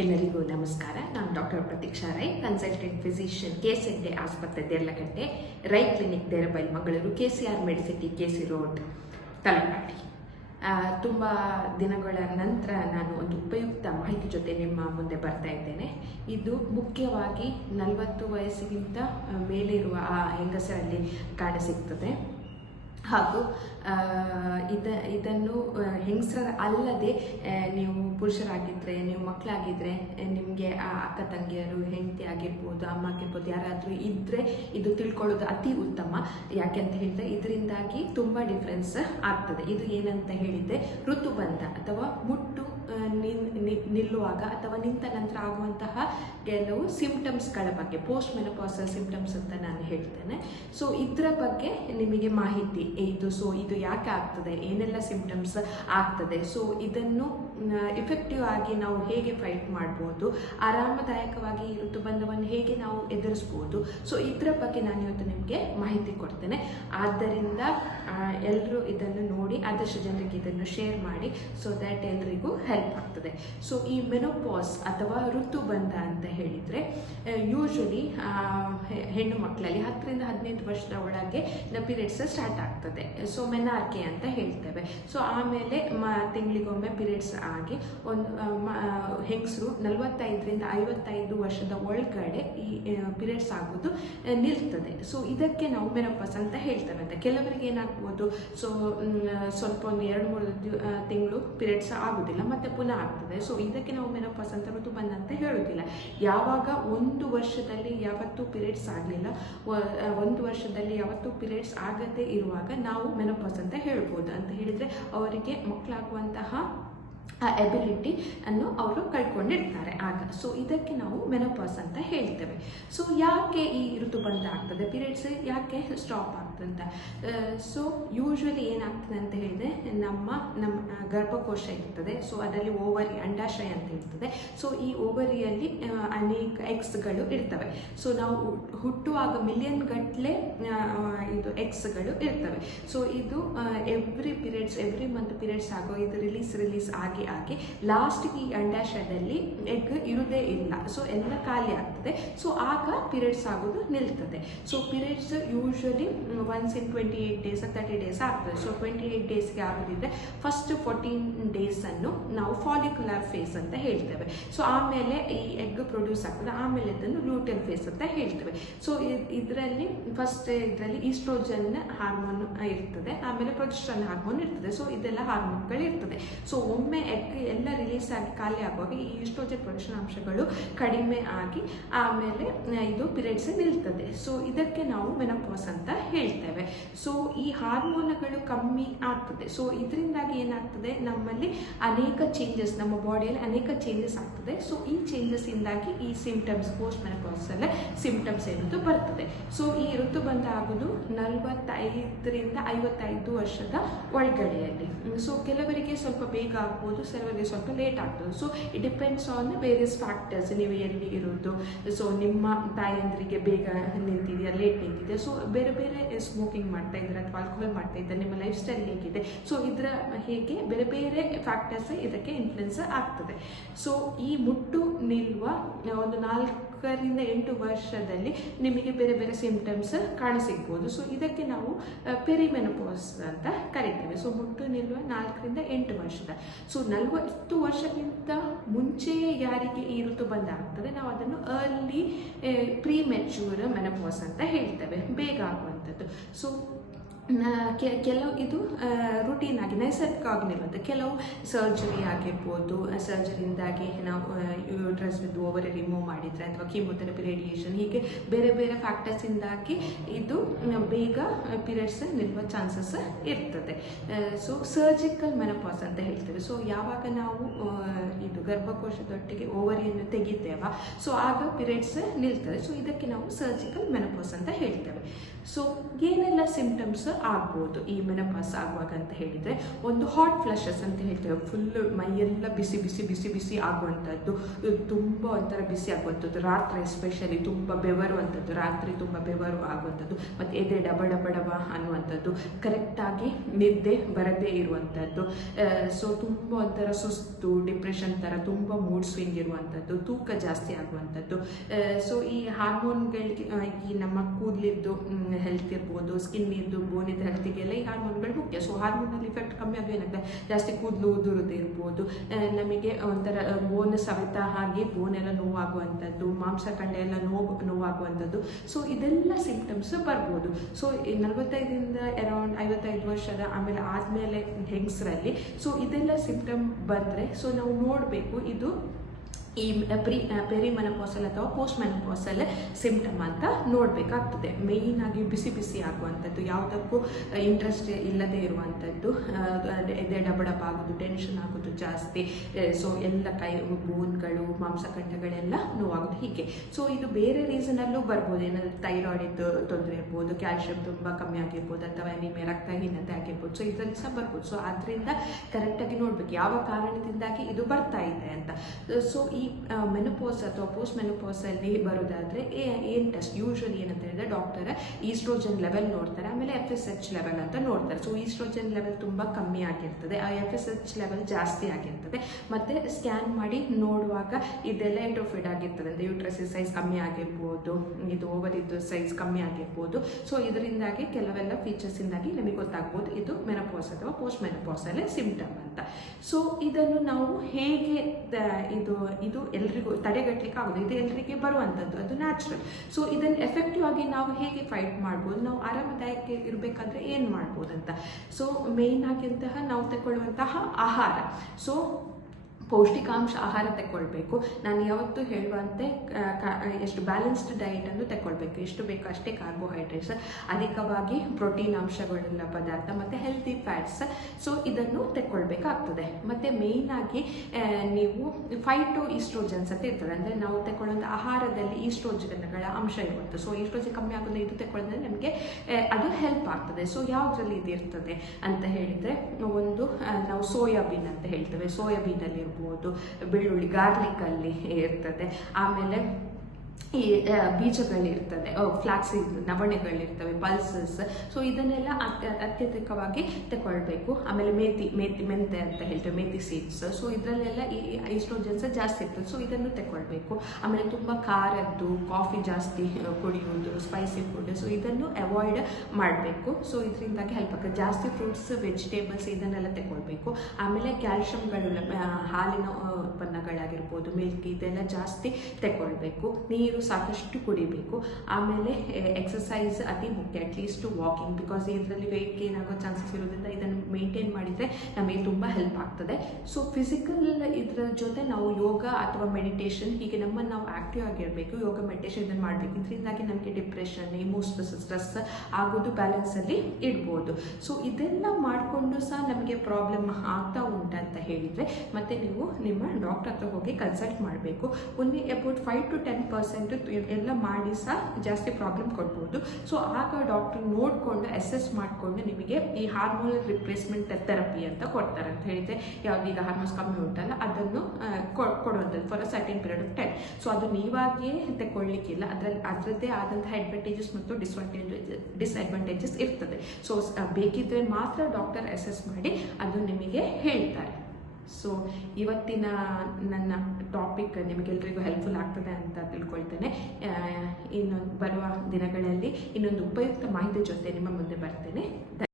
ಎಲ್ಲರಿಗೂ ನಮಸ್ಕಾರ. ನಾನು doctor Prateeksha Rai, consultant physician, ಕೆಸಿಎನ್ಟೆ ಆಸ್ಪತ್ರೆ Deralakatte, Rai clinic Derabail Mangaluru, KCR Medicity, KC road, Talapady. ತುಂಬ ದಿನಗಳ ನಂತರ ನಾನು ಒಂದು ಉಪಯುಕ್ತ ಮಾಹಿತಿ ಜೊತೆ ನಿಮ್ಮ ಮುಂದೆ ಬರ್ತಾ ಇದ್ದೇನೆ. ಇದು ಮುಖ್ಯವಾಗಿ 40 ವಯಸ್ಸಿಗಿಂತ ಮೇಲಿರುವ ಆ ಹೆಂಗಸರಲ್ಲಿ ಕಾಣಸಿಗ್ತದೆ. ಹಾಗೂ ಇದನ್ನು ಹೆಂಗಸರ ಅಲ್ಲದೆ ನೀವು ಪುರುಷರಾಗಿದ್ದರೆ, ನೀವು ಮಕ್ಕಳಾಗಿದ್ದರೆ, ನಿಮಗೆ ಅಕ್ಕ ತಂಗಿಯರು, ಹೆಂಡತಿ ಆಗಿರ್ಬೋದು, ಅಮ್ಮ ಆಗಿರ್ಬೋದು, ಯಾರಾದರೂ ಇದ್ದರೆ ಇದು ತಿಳ್ಕೊಳ್ಳೋದು ಅತಿ ಉತ್ತಮ. ಯಾಕೆ ಅಂತ ಹೇಳಿದರೆ ಇದರಿಂದಾಗಿ ತುಂಬ ಡಿಫ್ರೆನ್ಸ್ ಆಗ್ತದೆ. ಇದು ಏನಂತ ಹೇಳಿದರೆ ಋತುಬಂಧ ಅಥವಾ ಮುಟ್ಟು ನಿಲ್ಲುವಾಗ ಅಥವಾ ನಿಂತ ನಂತರ ಆಗುವಂತಹ ಕೆಲವು ಸಿಂಪ್ಟಮ್ಸ್ಗಳ ಬಗ್ಗೆ, ಪೋಸ್ಟ್ ಮೆನೋಪಾಸಲ್ ಸಿಂಪ್ಟಮ್ಸ್ ಅಂತ ನಾನು ಹೇಳ್ತೇನೆ. ಸೊ ಇದರ ಬಗ್ಗೆ ನಿಮಗೆ ಮಾಹಿತಿ ಇದು ಯಾಕೆ ಆಗ್ತದೆ, ಏನೆಲ್ಲ ಸಿಂಪ್ಟಮ್ಸ್ ಆಗ್ತದೆ, ಸೊ ಇದನ್ನು ಇಫೆಕ್ಟಿವ್ ಆಗಿ ನಾವು ಹೇಗೆ ಫೈಟ್ ಮಾಡ್ಬೋದು, ಆರಾಮದಾಯಕವಾಗಿ ಈ ಋತುಬಂಧವನ್ನು ಹೇಗೆ ನಾವು ಎದುರಿಸ್ಬೋದು, ಸೊ ಇದರ ಬಗ್ಗೆ ನಾನು ಇವತ್ತು ನಿಮಗೆ ಮಾಹಿತಿ ಕೊಡ್ತೇನೆ. ಆದ್ದರಿಂದ ಎಲ್ಲರೂ ಇದನ್ನು ನೋಡಿ ಆದಷ್ಟು ಜನರಿಗೆ ಇದನ್ನು ಶೇರ್ ಮಾಡಿ, ಸೊ ದ್ಯಾಟ್ ಎಲ್ರಿಗೂ ಹೆಲ್ಪ್ ಆಗ್ತದೆ. ಸೊ ಈ ಮೆನೋಪಾಸ್ ಅಥವಾ ಋತುಬಂಧ ಅಂತ ಹೇಳಿದರೆ ಯೂಶಲಿ ಹೆಣ್ಣು ಮಕ್ಕಳಲ್ಲಿ 10 ರಿಂದ 15 ವರ್ಷದ ಒಳಗೆ ಪೀರಿಯಡ್ಸ್ ಸ್ಟಾರ್ಟ್ ಆಗ್ತದೆ. ಸೊ ಮೆನಾರ್ಕೆ ಅಂತ ಹೇಳ್ತೇವೆ. ಸೊ ಆಮೇಲೆ ತಿಂಗಳಿಗೊಮ್ಮೆ ಪೀರಿಯಡ್ಸ್ ಆಗಿ ಒಂದು ಹೆಂಗಸರು 45 ರಿಂದ 55 ವರ್ಷದ ಒಳಗಡೆ ಈ ಪೀರಿಯಡ್ಸ್ ಆಗೋದು ನಿಲ್ತದೆ. ಸೊ ಇದಕ್ಕೆ ನಾವು ಮೆನೋಪಾಸ್ ಅಂತ ಹೇಳ್ತೇವೆ. ಅಂತ ಕೆಲವರಿಗೆ ಏನಾಗ್ಬೋದು, ಸೊ ಸ್ವಲ್ಪ ಒಂದು 2-3 ತಿಂಗಳು ಪೀರಿಯಡ್ಸ್ ಆಗೋದಿಲ್ಲ, ಮತ್ತೆ ಪುನಃ ಆಗ್ತದೆ. ಸೊ ಇದಕ್ಕೆ ನಾವು ಮೆನೋಪಾಸ್ ಅಂತ ಋತುಬಂಧ ಅಂತ ಹೇಳೋದಿಲ್ಲ. ಯಾವಾಗ 1 ವರ್ಷದಲ್ಲಿ ಯಾವತ್ತೂ ಪೀರಿಯಡ್ಸ್ ಆಗಲಿಲ್ಲ, 1 ವರ್ಷದಲ್ಲಿ ಯಾವತ್ತೂ ಪೀರಿಯಡ್ಸ್ ಆಗದೇ ಇರುವಾಗ ನಾವು ಮೆನೋಪಾಸ್ ಅಂತ ಹೇಳ್ಬೋದು. ಅಂತ ಹೇಳಿದರೆ ಅವರಿಗೆ ಮಕ್ಕಳಾಗುವಂತಹ ಆ ಎಬಿಲಿಟಿ ಅನ್ನು ಅವರು ಕಳ್ಕೊಂಡಿರ್ತಾರೆ ಆಗ. ಸೊ ಇದಕ್ಕೆ ನಾವು ಮೆನೋಪಾಸ್ ಅಂತ ಹೇಳ್ತೇವೆ. ಸೊ ಯಾಕೆ ಈ ಋತುಬಂಧ ಆಗ್ತದೆ, ಪೀರಿಯಡ್ಸ್ ಯಾಕೆ ಸ್ಟಾಪ್ ಆಗ್ತದೆ ಅಂತ. ಸೊ ಯೂಶ್ವಲಿ ಏನಾಗ್ತದೆ ಅಂತ ಹೇಳಿದರೆ ನಮ್ಮ ಗರ್ಭಕೋಶ ಇರ್ತದೆ. ಸೊ ಅದರಲ್ಲಿ ಓವರಿ, ಅಂಡಾಶಯ ಅಂತ ಇರ್ತದೆ. ಸೊ ಈ ಓವರಿಯಲ್ಲಿ ಅನೇಕ ಎಗ್ಸ್ಗಳು ಇರ್ತವೆ. ಸೊ ನಾವು ಹುಟ್ಟುವಾಗ ಮಿಲಿಯನ್ ಗಟ್ಟಲೆ ಇದು ಎಗ್ಸ್ಗಳು ಇರ್ತವೆ. ಸೊ ಇದು ಎವ್ರಿ ಮಂತ್ ಪೀರಿಯಡ್ಸ್ ಆಗೋ ಇದು ರಿಲೀಸ್ ಆಗಿ ಲಾಸ್ಟ್ಗೆ ಈ ಅಂಡಾಶಯದಲ್ಲಿ ಎಗ್ ಇರುವುದೇ ಇಲ್ಲ. ಸೊ ಎಲ್ಲ ಖಾಲಿ ಆಗ್ತದೆ. ಸೊ ಆಗ ಪೀರಿಯಡ್ಸ್ ಆಗೋದು ನಿಲ್ತದೆ. So periods usually once in 28 days 30 days ಆಗ್ತದೆ. ಸೊ 28 ಡೇಸ್ಗೆ ಆಗೋದಿದ್ರೆ ಫಸ್ಟ್ 14 ಡೇಸ್ ಅನ್ನು ನಾವು ಫಾಲಿಕ್ಯುಲರ್ ಫೇಸ್ ಅಂತ ಹೇಳ್ತೇವೆ. ಸೊ ಆಮೇಲೆ ಈ ಎಗ್ ಪ್ರೊಡ್ಯೂಸ್ ಆಗ್ತದೆ, ಆಮೇಲೆ ಅದನ್ನು ಲೂಟೆಲ್ ಫೇಸ್ ಅಂತ ಹೇಳ್ತೇವೆ. ಸೊ ಇದರಲ್ಲಿ ಈಸ್ಟ್ರೋಜನ್ ಹಾರ್ಮೋನ್ ಇರ್ತದೆ, ಆಮೇಲೆ ಪ್ರೊಜೆಸ್ಟರಾನ್ ಹಾರ್ಮೋನ್ ಇರ್ತದೆ. ಸೊ ಇದೆಲ್ಲ ಹಾರ್ಮೋನ್ಗಳು ಇರ್ತದೆ. ಸೊ ಒಮ್ಮೆ ಎಗ್ ಎಲ್ಲ ರಿಲೀಸ್ ಆಗಿ ಖಾಲಿ ಆಗುವಾಗ ಈ ಈಸ್ಟ್ರೋಜನ್ ಪ್ರೊಡಕ್ಷನ್ ಅಂಶಗಳು ಕಡಿಮೆ ಆಗಿ ಆಮೇಲೆ ಇದು ಪೀರಿಯಡ್ಸ್ ನಿಲ್ತದೆ. ಸೊ ಇದಕ್ಕೆ ನಾವು ಮೆನೋಪಾಸ್ ಅಂತ ಹೇಳ್ತೇವೆ. ಸೊ ಈ ಹಾರ್ಮೋನ್ಗಳು ಕಮ್ಮಿ ಆಗ್ತದೆ. ಸೊ ಇದರಿಂದಾಗಿ ಏನಾಗ್ತದೆ, ನಮ್ಮಲ್ಲಿ ಅನೇಕ ಚೇಂಜಸ್, ನಮ್ಮ ಬಾಡಿಯಲ್ಲಿ ಅನೇಕ ಚೇಂಜಸ್ ಆಗ್ತದೆ. ಸೊ ಈ ಚೇಂಜಸ್ ಇಂದಾಗಿ ಈ ಸಿಂಪ್ಟಮ್ಸ್, ಪೋಸ್ಟ್ ಮೆನೋಪಾಸಲ್ ಸಿಂಪ್ಟಮ್ಸ್ ಏನದು ಬರ್ತದೆ. ಸೊ ಈ ಋತುಬಂಧ ಆಗೋದು 45 ರಿಂದ 55 ವರ್ಷದ ಒಳಗಡೆಯಲ್ಲಿ. ಸೊ ಕೆಲವರಿಗೆ ಸ್ವಲ್ಪ ಬೇಗ ಆಗ್ಬೋದು, ಕೆಲವರಿಗೆ ಸ್ವಲ್ಪ ಲೇಟ್ ಆಗ್ತದೆ. So it depends on various factors. ನೀವು ಎಲ್ಲಿ ಇರೋದು, ಸೊ ನಿಮ್ಮ ತಾಯಂದ್ರಿಗೆ ಬೇಗ ನಿಂತಿದೆಯಾ, ಲೇಟ್ ನಿಂತಿದೆಯಾ, ಸೊ ಬೇರೆ ಬೇರೆ ಸ್ಮೋಕಿಂಗ್ ಮಾಡ್ತಾ ಇದ್ದಾರೆ ಅಥವಾ ಆಲ್ಕೋಹಾಲ್ ಮಾಡ್ತಾ ಇದ್ದಾರೆ, ನಿಮ್ಮ ಲೈಫ್ ಸ್ಟೈಲ್ ಹೇಗಿದೆ, ಸೊ ಇದರ ಹೇಗೆ ಬೇರೆ ಬೇರೆ ಫ್ಯಾಕ್ಟರ್ಸ್ ಇದಕ್ಕೆ ಇನ್ಫ್ಲುಯೆನ್ಸ್ ಆಗ್ತದೆ. ಸೊ ಈ ಮುಟ್ಟು ನಿಲ್ಲುವ ಒಂದು 4 ರಿಂದ 8 ವರ್ಷದಲ್ಲಿ ನಿಮಗೆ ಬೇರೆ ಬೇರೆ ಸಿಂಪ್ಟಮ್ಸ್ ಕಾಣಸಿಗ್ಬೋದು. ಸೊ ಇದಕ್ಕೆ ನಾವು ಪೆರಿಮೆನೋಪಾಸ್ ಅಂತ ಕರಿತೇವೆ. ಸೊ ಮುಟ್ಟು ನಿಲ್ಲುವ 4 ರಿಂದ 8 ವರ್ಷದ. ಸೊ 40 ವರ್ಷಕ್ಕಿಂತ ಮುಂಚೆಯೇ ಯಾರಿಗೆ ಈ ಋತುಬಂಧ ಆಗ್ತದೆ, ನಾವು ಅದನ್ನು ಅರ್ಲಿ ಪ್ರೀಮೆಚ್ಯೂರ್ ಮೆನೋಪಾಸ್ ಅಂತ ಹೇಳ್ತೇವೆ, ಬೇಗ ಆಗುವಂಥದ್ದು. ಸೊ ಕೆಲವು ಇದು ರುಟೀನ್ ಆಗಿ ನೈಸರ್ಗಿಕವಾಗಿ ನಿಲ್ಲುತ್ತೆ. ಕೆಲವು ಸರ್ಜರಿ ಆಗಿರ್ಬೋದು, ಸರ್ಜರಿಯಿಂದಾಗಿ ನಾವು ಯೂಟ್ರಸ್ ವಿತ್ ಓವರಿ ರಿಮೂವ್ ಮಾಡಿದರೆ ಅಥವಾ ಕೀಮೋಥೆರಪಿ, ರೇಡಿಯೇಷನ್, ಹೀಗೆ ಬೇರೆ ಬೇರೆ ಫ್ಯಾಕ್ಟರ್ಸಿಂದಾಗಿ ಇದು ಬೇಗ ಪೀರಿಯಡ್ಸ್ ನಿಲ್ಲುವ ಚಾನ್ಸಸ್ ಇರ್ತದೆ. ಸೊ ಸರ್ಜಿಕಲ್ ಮೆನೋಪಾಸ್ ಅಂತ ಹೇಳ್ತೇವೆ. ಸೊ ಯಾವಾಗ ನಾವು ಇದು ಗರ್ಭಕೋಶದೊಟ್ಟಿಗೆ ಓವರಿಯನ್ನು ತೆಗಿತೇವ, ಸೊ ಆಗ ಪೀರಿಯಡ್ಸ್ ನಿಲ್ತದೆ. ಸೊ ಇದಕ್ಕೆ ನಾವು ಸರ್ಜಿಕಲ್ ಮೆನೋಪಾಸ್ ಅಂತ ಹೇಳ್ತೇವೆ. ಸೊ ಏನೆಲ್ಲ ಸಿಂಪ್ಟಮ್ಸ್ ಆಗ್ಬೋದು ಈ ಮೆನೋಪಾಸ್ ಆಗುವಾಗ ಅಂತ ಹೇಳಿದರೆ, ಒಂದು ಹಾಟ್ ಫ್ಲಶಸ್ ಅಂತ ಹೇಳ್ತೇವೆ, ಫುಲ್ ಮೈಯೆಲ್ಲ ಬಿಸಿ ಬಿಸಿ ಬಿಸಿ ಬಿಸಿ ಆಗುವಂಥದ್ದು, ತುಂಬ ಒಂಥರ ಬಿಸಿ ಆಗುವಂಥದ್ದು, ರಾತ್ರಿ ಎಸ್ಪೆಷಲಿ ತುಂಬ ಬೆವರುವಂಥದ್ದು, ರಾತ್ರಿ ತುಂಬ ಬೆವರು ಆಗುವಂಥದ್ದು, ಮತ್ತು ಎದೆ ಡಬ ಡಬ ಡಬ ಅನ್ನುವಂಥದ್ದು, ಕರೆಕ್ಟಾಗಿ ನಿದ್ದೆ ಬರದೇ ಇರುವಂಥದ್ದು, ಸೊ ತುಂಬ ಒಂಥರ ಸುಸ್ತು, ಡಿಪ್ರೆಷನ್ ಥರ ತುಂಬ ಮೂಡ್ ಸ್ವಿಂಗ್ ಇರುವಂಥದ್ದು, ತೂಕ ಜಾಸ್ತಿ ಆಗುವಂಥದ್ದು. ಸೊ ಈ ಹಾರ್ಮೋನ್ಗಳಿಗೆ, ಈ ನಮ್ಮ ಕೂದಲಿದ್ದು ಹೆಲ್ತ್ ಇರ್ಬೋದು, ಸ್ಕಿನ್ ಇದ್ದು ಬೋನಿದ್ದು ಹೆಲ್ತಿಗೆಲ್ಲ ಈ ಹಾರ್ಮೋನ್ಗಳು ಮುಖ್ಯ. ಸೊ ಹಾರ್ಮೋನಲ್ ಇಫೆಕ್ಟ್ ಕಮ್ಮಿ ಆಗಿ ಏನಾಗ್ತದೆ, ಜಾಸ್ತಿ ಕೂದಲು ಉದುರುದು ಇರ್ಬೋದು, ನಮಗೆ ಒಂಥರ ಬೋನ್ ಸವೆತ ಹಾಗೆ ಬೋನೆಲ್ಲ ನೋವಾಗುವಂಥದ್ದು, ಮಾಂಸಖಂಡ ಎಲ್ಲ ನೋವಾಗುವಂಥದ್ದು. ಸೊ ಇದೆಲ್ಲ ಸಿಂಪ್ಟಮ್ಸ್ ಬರ್ಬೋದು. ಸೊ 45ರಿಂದ ಅರೌಂಡ್ 55 ವರ್ಷದ ಆದಮೇಲೆ ಹೆಂಗಸರಲ್ಲಿ ಸೊ ಇದೆಲ್ಲ ಸಿಂಪ್ಟಮ್ ಬಂದರೆ ಸೊ ನಾವು ನೋಡಬೇಕು ಇದು ಈ ಪೆರಿಮೆನೋಪಾಸಲ್ ಅಥವಾ ಪೋಸ್ಟ್ ಮೆನೋಪಾಸಲ್ ಸಿಂಪ್ಟಮ್ ಅಂತ ನೋಡಬೇಕಾಗ್ತದೆ. ಮೇಯ್ನಾಗಿ ಬಿಸಿ ಬಿಸಿ ಆಗುವಂಥದ್ದು, ಯಾವುದಕ್ಕೂ ಇಂಟ್ರೆಸ್ಟ್ ಇಲ್ಲದೆ ಇರುವಂಥದ್ದು, ಎದೆ ಡಬಡಬ ಆಗೋದು, ಟೆನ್ಷನ್ ಆಗೋದು ಜಾಸ್ತಿ, ಸೊ ಎಲ್ಲ ಕೈ ಬೋನ್ಗಳು ಮಾಂಸಖಂಡಗಳೆಲ್ಲ ನೋವಾಗೋದು ಹೀಗೆ. ಸೊ ಇದು ಬೇರೆ ರೀಸನಲ್ಲೂ ಬರ್ಬೋದು, ಏನಾದರೂ ಥೈರಾಯ್ಡ್ ತೊಂದರೆ ಇರ್ಬೋದು, ಕ್ಯಾಲ್ಶಿಯಂ ತುಂಬ ಕಮ್ಮಿ ಆಗಿರ್ಬೋದು, ಅಥವಾ ಅನಿಮಿಯಾ ರಕ್ತಹೀನತೆ ಆಗಿರ್ಬೋದು. ಸೊ ಇದರಲ್ಲಿ ಸಹ ಬರ್ಬೋದು. ಸೊ ಆದ್ದರಿಂದ ಕರೆಕ್ಟಾಗಿ ನೋಡ್ಬೇಕು ಯಾವ ಕಾರಣದಿಂದಾಗಿ ಇದು ಬರ್ತಾ ಇದೆ ಅಂತ. ಸೊ ಈ ಮೆನೋಪಾಸ್ ಅಥವಾ ಪೋಸ್ಟ್ ಮೆನೋಪಾಸಲ್ಲಿ ಬರೋದಾದರೆ ಏನು ಟೆಸ್ಟ್ ಯೂಶ್ವಲಿ ಏನಂತ ಹೇಳಿದ್ರೆ, ಡಾಕ್ಟರ್ ಈಸ್ಟ್ರೋಜನ್ ಲೆವೆಲ್ ನೋಡ್ತಾರೆ, ಆಮೇಲೆ FSH ಲೆವೆಲ್ ಅಂತ ನೋಡ್ತಾರೆ. ಸೊ ಈಸ್ಟ್ರೋಜನ್ ಲೆವೆಲ್ ತುಂಬ ಕಮ್ಮಿ ಆಗಿರ್ತದೆ, ಆ FSH ಲೆವೆಲ್ ಜಾಸ್ತಿ ಆಗಿರ್ತದೆ. ಮತ್ತು ಸ್ಕ್ಯಾನ್ ಮಾಡಿ ನೋಡುವಾಗ ಇದೆಲ್ಲ ಎಟ್ರೋಫಿಡ್ ಆಗಿರ್ತದೆ, ಅಂದರೆ ಯೂಟ್ರಸಿಸ್ ಸೈಜ್ ಕಮ್ಮಿ ಆಗಿರ್ಬೋದು, ಇದು ಓವರಿದ್ದು ಸೈಜ್ ಕಮ್ಮಿ ಆಗಿರ್ಬೋದು. ಸೊ ಇದರಿಂದಾಗಿ ಕೆಲವೆಲ್ಲ ಫೀಚರ್ಸಿಂದಾಗಿ ನಮಗೆ ಗೊತ್ತಾಗ್ಬೋದು ಇದು ಮೆನೋಪಾಸ್ ಅಥವಾ ಪೋಸ್ಟ್ ಮೆನೋಪಾಸಲ್ ಸಿಂಪ್ಟಮ್ ಅಂತ. ಸೊ ಇದನ್ನು ನಾವು ಹೇಗೆ ಇದು ಎಲ್ರಿಗೂ ತಡೆಗಟ್ಟಲಿಕ್ಕೆ ಆಗೋದು, ಇದು ಎಲ್ರಿಗೆ ಬರುವಂಥದ್ದು, ಅದು ನ್ಯಾಚುರಲ್. ಸೊ ಇದನ್ನು ಎಫೆಕ್ಟಿವ್ ಆಗಿ ನಾವು ಹೇಗೆ ಫೈಟ್ ಮಾಡ್ಬೋದು, ನಾವು ಆರಾಮದಾಯಕ ಇರಬೇಕಾದ್ರೆ ಏನು ಮಾಡ್ಬೋದು ಅಂತ. ಸೊ ಮೇಯ್ನ್ ಆಗಿಂತಹ ನಾವು ತಗೊಳ್ಳುವಂತಹ ಆಹಾರ, ಸೊ ಪೌಷ್ಟಿಕಾಂಶ ಆಹಾರ ತಗೊಳ್ಬೇಕು. ನಾನು ಯಾವತ್ತೂ ಹೇಳುವಂತೆ ಎಷ್ಟು ಬ್ಯಾಲೆನ್ಸ್ಡ್ ಡಯಟನ್ನು ತಗೊಳ್ಬೇಕು, ಎಷ್ಟು ಬೇಕೋ ಅಷ್ಟೇ ಕಾರ್ಬೋಹೈಡ್ರೇಟ್ಸ್, ಅಧಿಕವಾಗಿ ಪ್ರೋಟೀನ್ ಅಂಶಗಳುಳ್ಳ ಪದಾರ್ಥ ಮತ್ತು ಹೆಲ್ತಿ ಫ್ಯಾಟ್ಸ್. ಸೊ ಇದನ್ನು ತಗೊಳ್ಬೇಕಾಗ್ತದೆ. ಮತ್ತು ಮೇಯ್ನಾಗಿ ನೀವು ಫೈಟೋ ಈಸ್ಟ್ರೋಜನ್ಸ್ ಅಂತ ಇರ್ತದೆ, ಅಂದರೆ ನಾವು ತಗೊಳ್ಳುವಂಥ ಆಹಾರದಲ್ಲಿ ಈಸ್ಟ್ರೋಜನ್ಗಳ ಅಂಶ ಇರುತ್ತೆ. ಸೊ ಈಸ್ಟ್ರೋಜನ್ ಕಮ್ಮಿ ಆಗೋದು ಇದು ತಗೊಳ್ಳೋದ್ರೆ ನಮಗೆ ಅದು ಹೆಲ್ಪ್ ಆಗ್ತದೆ. ಸೊ ಯಾವುದರಲ್ಲಿ ಇದು ಇರ್ತದೆ ಅಂತ ಹೇಳಿದರೆ, ಒಂದು ನಾವು ಸೋಯಾಬೀನ್ ಅಂತ ಹೇಳ್ತೇವೆ, ಸೋಯಾಬೀನಲ್ಲಿ ಬೆಳ್ಳುಳ್ಳಿ ಗಾರ್ಲಿಕ್ ಅಲ್ಲಿ ಇರ್ತದೆ, ಆಮೇಲೆ ಈ ಬೀಜಗಳಿರ್ತದೆ, ಫ್ಲಾಕ್ಸ್ ನವಣೆಗಳಿರ್ತವೆ, ಪಲ್ಸಸ್. ಸೊ ಇದನ್ನೆಲ್ಲ ಅತ್ಯಧಿಕವಾಗಿ ತಗೊಳ್ಬೇಕು. ಆಮೇಲೆ ಮೆಂತೆ ಅಂತ ಹೇಳ್ತೇವೆ, ಮೇಥಿ ಸೀಡ್ಸ್. ಸೊ ಇದರಲ್ಲೆಲ್ಲ ಈ ಈಸ್ಟ್ರೋಜನ್ಸ್ ಜಾಸ್ತಿ ಇರ್ತದೆ. ಸೊ ಇದನ್ನು ತಗೊಳ್ಬೇಕು. ಆಮೇಲೆ ತುಂಬ ಖಾರದ್ದು, ಕಾಫಿ ಜಾಸ್ತಿ ಕುಡಿಯುವುದು, ಸ್ಪೈಸಿ ಫುಡ್, ಸೊ ಇದನ್ನು ಅವಾಯ್ಡ್ ಮಾಡಬೇಕು. ಸೊ ಇದರಿಂದಾಗಿ ಹೆಲ್ಪ್ ಆಗ್ತದೆ. ಜಾಸ್ತಿ ಫ್ರೂಟ್ಸ್, ವೆಜಿಟೇಬಲ್ಸ್ ಇದನ್ನೆಲ್ಲ ತಗೊಳ್ಬೇಕು. ಆಮೇಲೆ ಕ್ಯಾಲ್ಶಿಯಂಗಳು ಹಾಲಿನ ಉತ್ಪನ್ನಗಳಾಗಿರ್ಬೋದು, ಮಿಲ್ಕ್, ಇದೆಲ್ಲ ಜಾಸ್ತಿ ತಗೊಳ್ಬೇಕು. ನೀರು ಸಾಕಷ್ಟು ಕುಡಿಬೇಕು. ಆಮೇಲೆ ಎಕ್ಸಸೈಸ್ ಅತಿ ಮುಖ್ಯ, ಅಟ್ಲೀಸ್ಟ್ ವಾಕಿಂಗ್, ಬಿಕಾಸ್ ಇದರಲ್ಲಿ ವೆಯ್ಟ್ ಗೇನ್ ಆಗೋ ಚಾನ್ಸಸ್ ಇರೋದ್ರಿಂದ ಇದನ್ನು ಮೇಂಟೈನ್ ಮಾಡಿದರೆ ನಮಗೆ ತುಂಬ ಹೆಲ್ಪ್ ಆಗ್ತದೆ. ಸೊ ಫಿಸಿಕಲ್ ಇದರ ಜೊತೆ ನಾವು ಯೋಗ ಅಥವಾ ಮೆಡಿಟೇಷನ್, ಹೀಗೆ ನಮ್ಮನ್ನು ನಾವು ಆ್ಯಕ್ಟಿವ್ ಆಗಿರಬೇಕು. ಯೋಗ ಮೆಡಿಟೇಷನ್ ಇದನ್ನು ಮಾಡಬೇಕು. ಇದರಿಂದಾಗಿ ನಮಗೆ ಡಿಪ್ರೆಷನ್, ಇಮೋಷನಲ್ ಸ್ಟ್ರೆಸ್ ಆಗೋದು ಬ್ಯಾಲೆನ್ಸಲ್ಲಿ ಇಡ್ಬೋದು. ಸೊ ಇದೆಲ್ಲ ಮಾಡಿಕೊಂಡು ಸಹ ನಮಗೆ ಪ್ರಾಬ್ಲಮ್ ಆಗ್ತಾ ಉಂಟಂತ ಹೇಳಿದರೆ ಮತ್ತೆ ನೀವು ನಿಮ್ಮ ಡಾಕ್ಟರ್ ಹತ್ರ ಹೋಗಿ ಕನ್ಸಲ್ಟ್ ಮಾಡಬೇಕು. ಒಂದೇ ಅಬೌಟ್ 5 to 10% ಎಲ್ಲ ಮಾಡಿ ಸಹ ಜಾಸ್ತಿ ಪ್ರಾಬ್ಲಮ್ ಕೊಡ್ಬೋದು. ಸೊ ಆಗ ಡಾಕ್ಟರ್ ನೋಡಿಕೊಂಡು ಅಸೆಸ್ ಮಾಡಿಕೊಂಡು ನಿಮಗೆ ಈ ಹಾರ್ಮೋನಲ್ ರಿಪ್ಲೇಸ್ಮೆಂಟ್ ಥೆರಪಿ ಅಂತ ಕೊಡ್ತಾರೆ. ಅಂತ ಹೇಳಿದರೆ ಯಾವುದೀಗ ಹಾರ್ಮೋನ್ಸ್ ಕಮ್ಮಿ ಉಂಟಲ್ಲ ಅದನ್ನು ಕೊಡುವಂಥದ್ದು for a certain period of time. So ಅದು ನೀವಾಗಿಯೇ ತಗೊಳ್ಳಿಕ್ಕಿಲ್ಲ, ಅದರದ್ದೇ ಆದಂತಹ ಅಡ್ವಾಂಟೇಜಸ್ ಮತ್ತು ಡಿಸ್ಅಡ್ವಾಂಟೇಜಸ್ ಇರ್ತದೆ. ಸೊ ಬೇಕಿದ್ರೆ ಮಾತ್ರ ಡಾಕ್ಟರ್ ಅಸೆಸ್ ಮಾಡಿ ಅದು ನಿಮಗೆ ಹೇಳ್ತಾರೆ. ಸೊ ಇವತ್ತಿನ ನನ್ನ ಟಾಪಿಕ್ ನಿಮಗೆಲ್ಲರಿಗೂ ಹೆಲ್ಪ್ಫುಲ್ ಆಗ್ತದೆ ಅಂತ ತಿಳ್ಕೊಳ್ತೇನೆ. ಇನ್ನೊಂದು ಬರುವ ದಿನಗಳಲ್ಲಿ ಇನ್ನೊಂದು ಉಪಯುಕ್ತ ಮಾಹಿತಿ ಜೊತೆ ನಿಮ್ಮ ಮುಂದೆ ಬರ್ತೇನೆ.